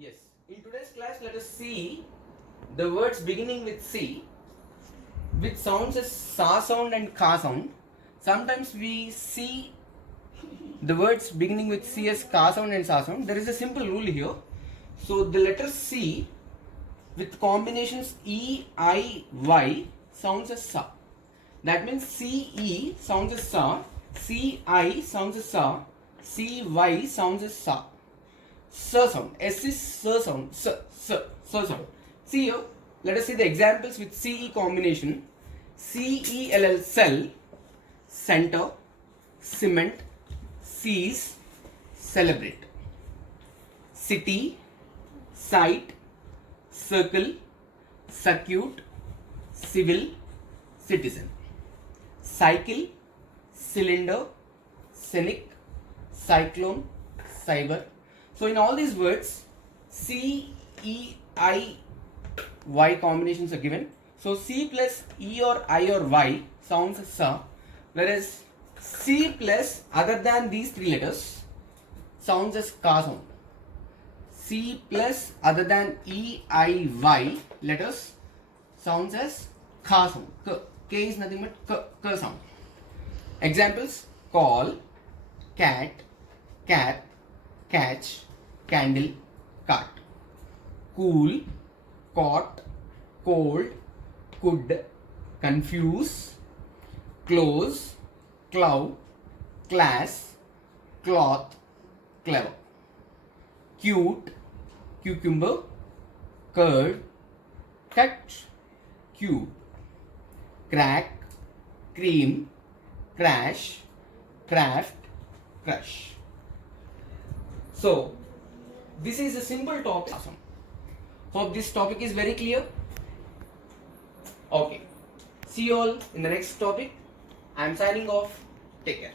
Yes. In today's class, let us see the words beginning with C, which sounds as sa sound and ka sound. Sometimes we see the words beginning with C as ka sound and sa sound. There is a simple rule here. So the letter C with combinations E, I, Y sounds as sa. That means C, E sounds as sa, C, I sounds as sa, C, Y sounds as sa. S sound. S is S sound. S sound. See here. Let us see the examples with CE combination. CELL, cell, center, cement, seize, celebrate. City, site, circle, circuit, civil, citizen. Cycle, cylinder, scenic, cyclone, cyber. So in all these words, C, E, I, Y combinations are given. So C plus E or I or Y sounds as sa, whereas C plus other than these three letters sounds as ka sound. C plus other than E, I, Y letters sounds as ka sound. K is nothing but ka sound. Examples: call, cat, cap, catch, candle, cart. Cool, caught, cold, could, confuse, close, cloud, class, cloth, clever. Cute, cucumber, curd, cut, cube. Crack, cream, crash, craft, crush. So, this is a simple topic. Hope this topic is very clear. Okay. See you all in the next topic. I am signing off. Take care.